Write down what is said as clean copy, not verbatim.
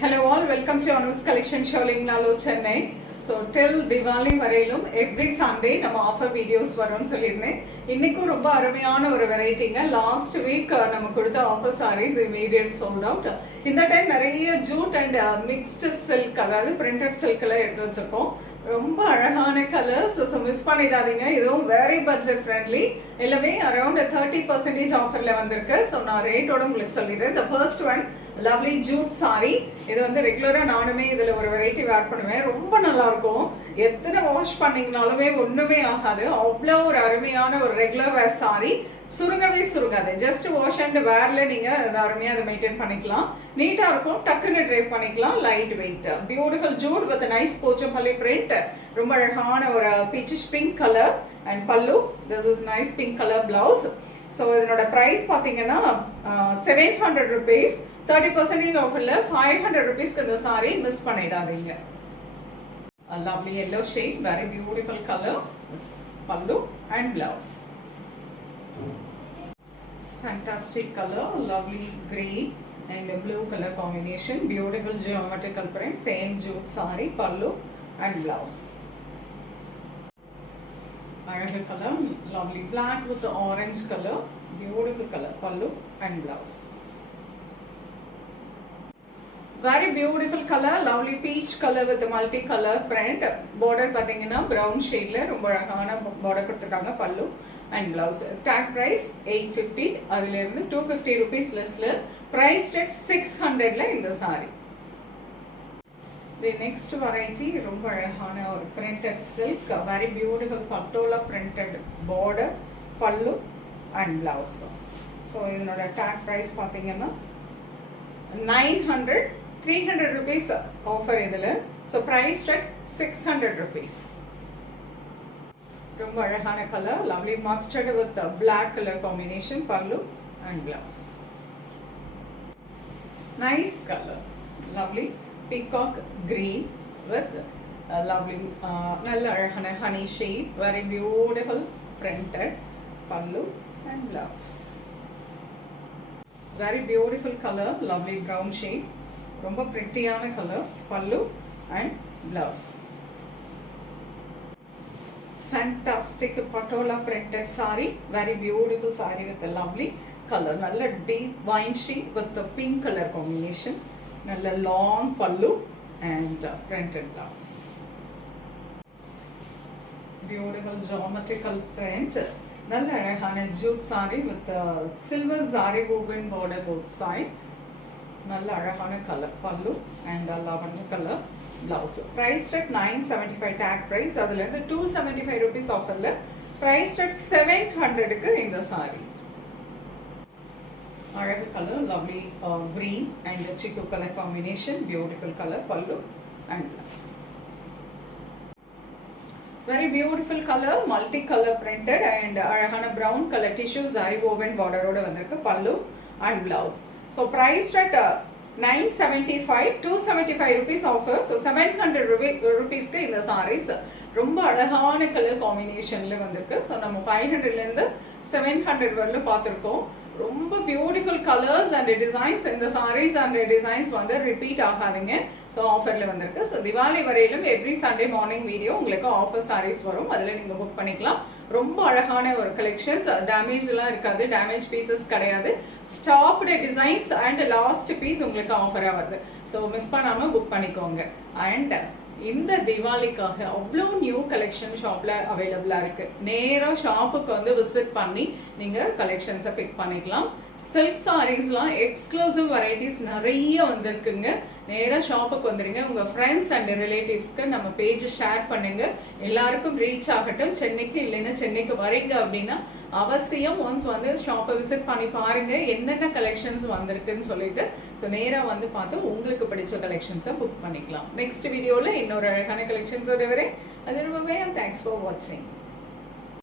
Hello all, welcome to Anu's Collection Showing Nalo Chennai. So till Diwali வரையிலும் every Sunday நம்ம offer videos வரும்னு சொல்லியிருந்தேன். இன்னைக்கும் ரொம்ப அருமையான ஒரு வெரைட்டிங்க. லாஸ்ட் வீக் நம்ம கொடுத்த offer saris immediate sold out. இந்த டைம் நிறைய ஜூட் அண்ட் மிக்ஸ்டு சில்க், அதாவது பிரிண்டட் சில்க்ல எடுத்து வச்சிருக்கோம். ரொம்ப அழகான கலர்ஸ், ஸோ மிஸ் பண்ணிடாதீங்க. இதுவும் வெரி பட்ஜெட் ஃப்ரெண்ட்லி, எல்லாமே அரௌண்ட் 30% ஆஃபர்ல வந்திருக்கு. ஸோ நான் ரேட்டோட உங்களுக்கு சொல்லிடுறேன். The first one lovely jute sari. இது வந்து ரெகுலரா நானுமே இதுல ஒரு வெரைட்டி வேர் பண்ணுவேன். ரொம்ப நல்லா இருக்கும். எத்தனை வாஷ் பண்ணீங்கனாலுமே ஒண்ணுமே ஆகாது. அவ்வளோ ஒரு அருமையான ஒரு ரெகுலர் வேர் சாரி. சுருங்கவே சுருங்காது. ஜஸ்ட் வாஷ் அண்ட் வேர்ல நீங்க அருமையா அதை மெயின்டைன் பண்ணிக்கலாம். நீட்டா இருக்கும், டக்குன்னு ட்ரைப் பண்ணிக்கலாம். Light weight, beautiful jute with nice Pochampally print. ரொம்ப அழகான ஒரு peachish pink colour and pallu. This is nice pink colour blouse. So இதனோட ப்ரைஸ் பார்த்தீங்கன்னா 700 rupees. 30% ஆஃபர்ல 500 rupeesக்கு இந்த சாரி மிஸ் பண்ணிடாதீங்க. A lovely yellow shade, very beautiful color, pallu and blouse. Fantastic color, lovely green and blue color combination, beautiful geometrical print, same jute saree, pallu and blouse. Another color, lovely black with the orange color, beautiful color, pallu and blouse. Very beautiful color, lovely peach color with the multi-color print. Border பாத்தீங்கன்னா brown shadeல ரொம்ப அழகான border கொடுத்திருக்காங்க. பல்லு and blouse. Tag price 850. அதில இருந்து 250 rupees lessல priced at 600ல இந்த saree. The next variety ரொம்ப அழகான ஒரு printed silk, very beautiful patola printed border, பல்லு and blouse. So இதனோட tag price பாத்தீங்கன்னா 900. 300 rupees offer இதில். So priced at 600 rupees. ரொம்ப அழகான colour, lovely mustard with the black color combination, pallu and blouse. Nice color, lovely peacock green with lovely நல்ல அழகான honey shade, very beautiful printed, pallu and blouse. Very beautiful color, lovely brown shade, ரொம்ப பிரிட்டியான colour, பல்லு and blouse. Fantastic patola printed saree, very beautiful saree with a lovely color, நல்ல deep wine shade with the pink color combination, நல்ல long pallu and printed blouse. Beautiful geometrical print, நல்ல அழகான jute saree with silver zari woven border both side. நல்ல அழகான colour, பல்லு and lavender color blouse. Priced at 975 tag price. அதுல இருந்து 275 rupees ஆஃபர்ல priced at 700க்கு இந்த saree. அழகு colour, lovely green and chiku color combination, beautiful color, pallu and blouse. Very beautiful color, multi color printed and அழகான brown color tissue zari woven border ஓட வந்திருக்கு, pallu and blouse. So priced at 975, 275 rupees offer. So 700 rupees க்கு இந்த sarees ரொம்ப அழகான colour காம்பினேஷன்ல வந்திருக்கு. So நம்ம 500ல இருந்து 700 வரல பார்த்துருக்கோம். ரொம்ப பியூட்டிஃபுல் கலர்ஸ் அண்ட் டிசைன்ஸ். இந்த சாரீஸ் அண்ட் டிசைன்ஸ் வந்து ரிப்பீட் ஆகாதீங்க. ஸோ ஆஃபரில் வந்திருக்கு. ஸோ திவாலி வரையிலும் எவ்ரி சண்டே மார்னிங் வீடியோ உங்களுக்கு ஆஃபர் சாரீஸ் வரும். அதில் நீங்கள் புக் பண்ணிக்கலாம். ரொம்ப அழகான ஒரு கலெக்ஷன்ஸ், டேமேஜ்லாம் இருக்காது, டேமேஜ் பீசஸ் கிடையாது. Stopped designs and last piece உங்களுக்கு ஆஃபராக வருது. ஸோ மிஸ் பண்ணாமல் புக் பண்ணிக்கோங்க. அண்ட் இந்த திவாலிக்காக அவ்வளோ நியூ கலெக்ஷன் ஷாப்பில் அவைலபிளாக இருக்குது. நேராக ஷாப்புக்கு வந்து விசிட் பண்ணி நீங்கள் கலெக்ஷன்ஸை பிக் பண்ணிக்கலாம். சில்க் சாரீஸ்லாம் எக்ஸ்க்ளூசிவ் வெரைட்டிஸ் நிறைய வந்திருக்குங்க. நேராக ஷாப்புக்கு வந்துடுங்க. உங்கள் ஃப்ரெண்ட்ஸ் அண்ட் ரிலேட்டிவ்ஸ்க்கு நம்ம பேஜ் ஷேர் பண்ணுங்க. எல்லாருக்கும் ரீச் ஆகட்டும். சென்னைக்கு இல்லைன்னா சென்னைக்கு வரீங்க அப்படின்னா அவசியம் ஒன்ஸ் வந்து ஷாப்பை விசிட் பண்ணி பாருங்க என்னென்ன கலெக்ஷன்ஸ் வந்திருக்குன்னு சொல்லிட்டு. ஸோ நேராக வந்து பார்த்து உங்களுக்கு பிடிச்ச கலெக்ஷன்ஸை புக் பண்ணிக்கலாம். நெக்ஸ்ட் வீடியோவில் இன்னொரு அழகான கலெக்ஷன்ஸோட வரேன். அது ரொம்பவே தேங்க்ஸ் ஃபார் வாட்சிங்.